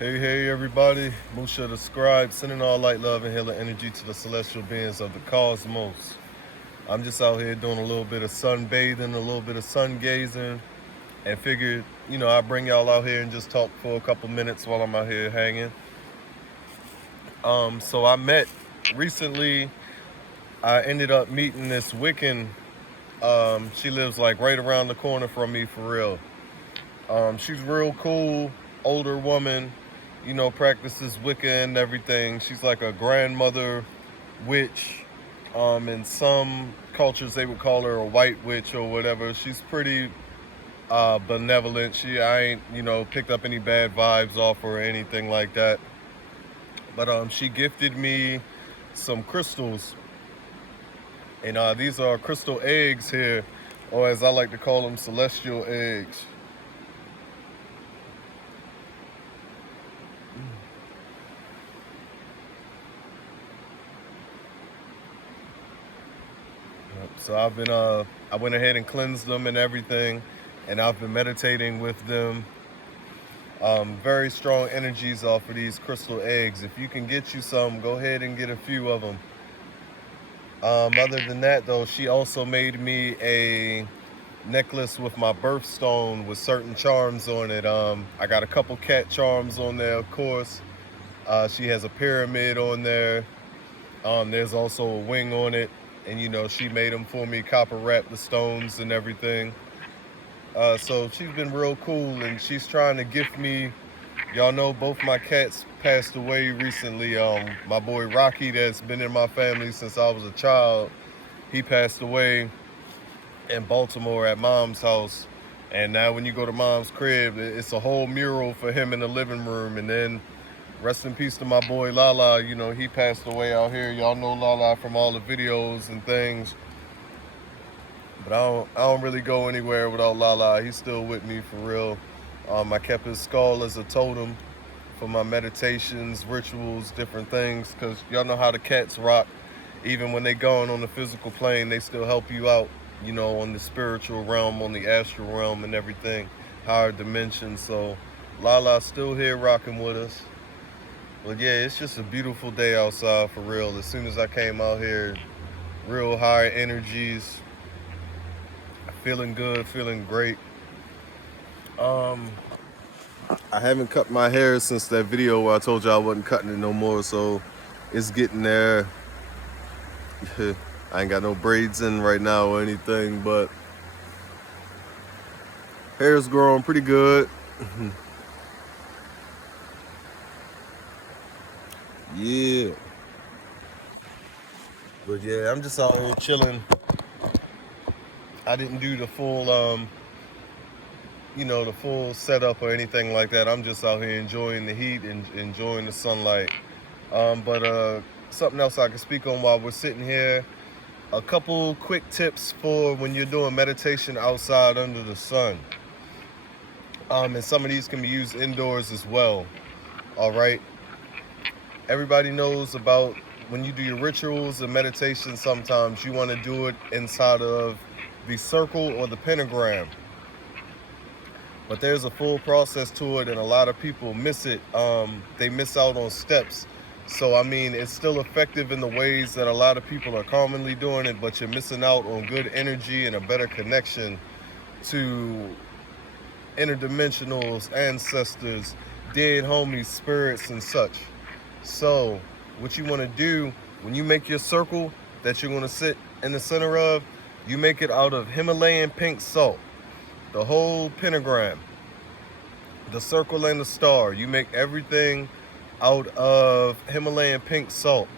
Hey, everybody. Musha the Scribe, sending all light, love, and healing energy to the celestial beings of the cosmos. I'm just out here doing a little bit of sunbathing, a little bit of sun gazing, and figured, I'll bring y'all out here and just talk for a couple minutes while I'm out here hanging. So I met recently, I ended up meeting this Wiccan. She lives like right around the corner from me for real. She's real cool, older woman, practices Wicca and everything. She's like a grandmother witch. In some cultures, they would call her a white witch or whatever. She's pretty benevolent. I ain't, picked up any bad vibes off her or anything like that. But she gifted me some crystals. And these are crystal eggs here, or as I like to call them, celestial eggs. So I went ahead and cleansed them and everything, and I've been meditating with them. Very strong energies off of these crystal eggs. If you can get you some, go ahead and get a few of them. Other than that, though, she also made me a necklace with my birthstone with certain charms on it. I got a couple cat charms on there, of course. She has a pyramid on there. There's also a wing on it. And, she made them for me, copper wrapped the stones and everything. So she's been real cool, and she's trying to gift me. Y'all know both my cats passed away recently. My boy Rocky, that's been in my family since I was a child, he passed away in Baltimore at Mom's house. And now when you go to Mom's crib, it's a whole mural for him in the living room. And then rest in peace to my boy Lala. He passed away out here. Y'all know Lala from all the videos and things. But I don't really go anywhere without Lala. He's still with me for real. I kept his skull as a totem for my meditations, rituals, different things. Because y'all know how the cats rock. Even when they gone on the physical plane, they still help you out, on the spiritual realm, on the astral realm and everything. Higher dimensions. So Lala's still here rocking with us. But yeah, it's just a beautiful day outside for real. As soon as I came out here, real high energies, feeling good, feeling great. I haven't cut my hair since that video where I told you I wasn't cutting it no more, so it's getting there. I ain't got no braids in right now or anything, but hair's growing pretty good. Yeah. But yeah, I'm just out here chilling. I didn't do the full the full setup or anything like that. I'm just out here enjoying the heat and enjoying the sunlight. But something else I can speak on while we're sitting here. A couple quick tips for when you're doing meditation outside under the sun. And some of these can be used indoors as well. All right. Everybody knows about when you do your rituals and meditation, sometimes you want to do it inside of the circle or the pentagram. But there's a full process to it, and a lot of people miss it. They miss out on steps. So, it's still effective in the ways that a lot of people are commonly doing it, but you're missing out on good energy and a better connection to interdimensionals, ancestors, dead homies, spirits, and such. So, what you want to do when you make your circle that you're going to sit in the center of, you make it out of Himalayan pink salt. The whole pentagram, the circle and the star, you make everything out of Himalayan pink salt.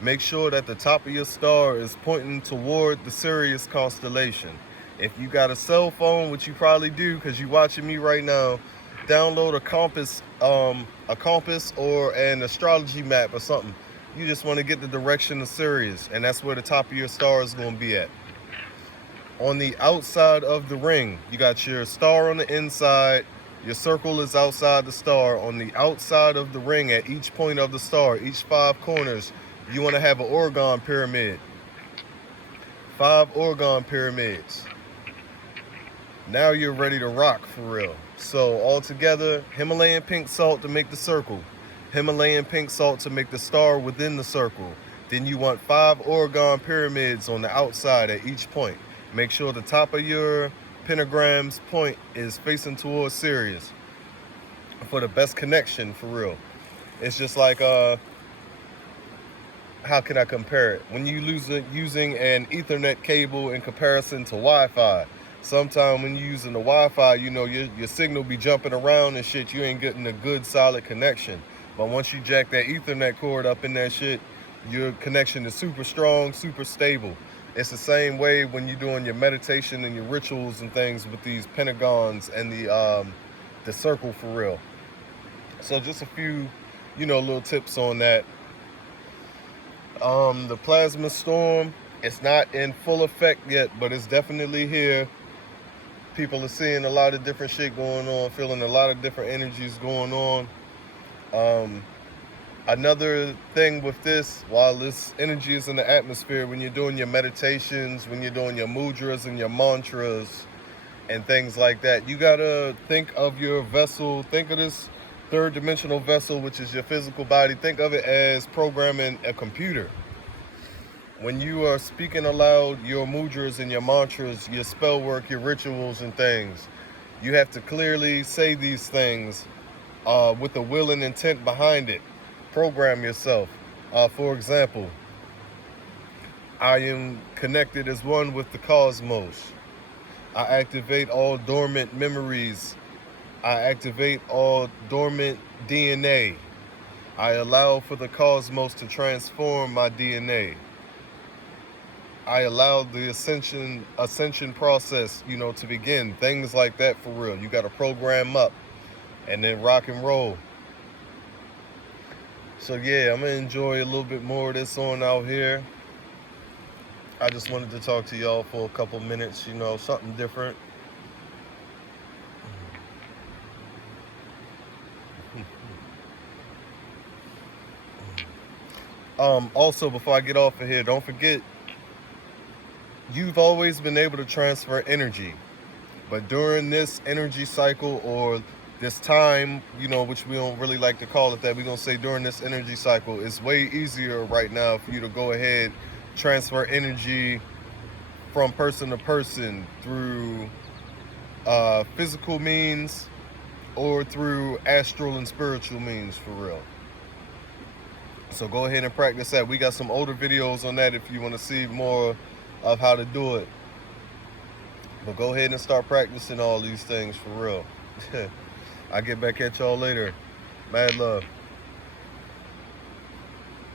Make sure that the top of your star is pointing toward the Sirius constellation. If you got a cell phone, which you probably do because you're watching me right now, download a compass or an astrology map or something. You just want to get the direction of Sirius, and that's where the top of your star is going to be at. On the outside of the ring, you got your star on the inside. Your circle is outside the star. On the outside of the ring, at each point of the star, each 5 corners, you want to have an orgone pyramid. 5 orgone pyramids. Now you're ready to rock for real. So all together, Himalayan pink salt to make the circle, Himalayan pink salt to make the star within the circle. Then you want 5 Oregon pyramids on the outside at each point. Make sure the top of your pentagram's point is facing towards Sirius for the best connection, for real. It's just like, how can I compare it? When you using an Ethernet cable in comparison to Wi-Fi, sometimes when you're using the Wi-Fi, you know, your signal be jumping around and shit, you ain't getting a good solid connection. But once you jack that Ethernet cord up in that shit, your connection is super strong, super stable. It's the same way when you're doing your meditation and your rituals and things with these pentagons and the circle, for real. So just a few, you know, little tips on that. The plasma storm, it's not in full effect yet, but it's definitely here. People are seeing a lot of different shit going on, feeling a lot of different energies going on. Another thing with this, while this energy is in the atmosphere, when you're doing your meditations, when you're doing your mudras and your mantras and things like that, you gotta think of your vessel, think of this third dimensional vessel, which is your physical body. Think of it as programming a computer. When you are speaking aloud your mudras and your mantras, your spell work, your rituals and things, you have to clearly say these things with the will and intent behind it. Program yourself. For example, I am connected as one with the cosmos. I activate all dormant memories. I activate all dormant DNA. I allow for the cosmos to transform my DNA. I allow the ascension process, you know, to begin. Things like that, for real. You got to program up and then rock and roll. So yeah, I'm gonna enjoy a little bit more of this on out here. I just wanted to talk to y'all for a couple minutes, you know, something different. Also, before I get off of here, don't forget, you've always been able to transfer energy, but during this energy cycle, or this time, you know, which we don't really like to call it that, we're gonna say during this energy cycle, it's way easier right now for you to go ahead, transfer energy from person to person through physical means or through astral and spiritual means, for real. So go ahead and practice that. We got some older videos on that if you want to see more of how to do it. But go ahead and start practicing all these things, for real. I'll get back at y'all later. Mad love.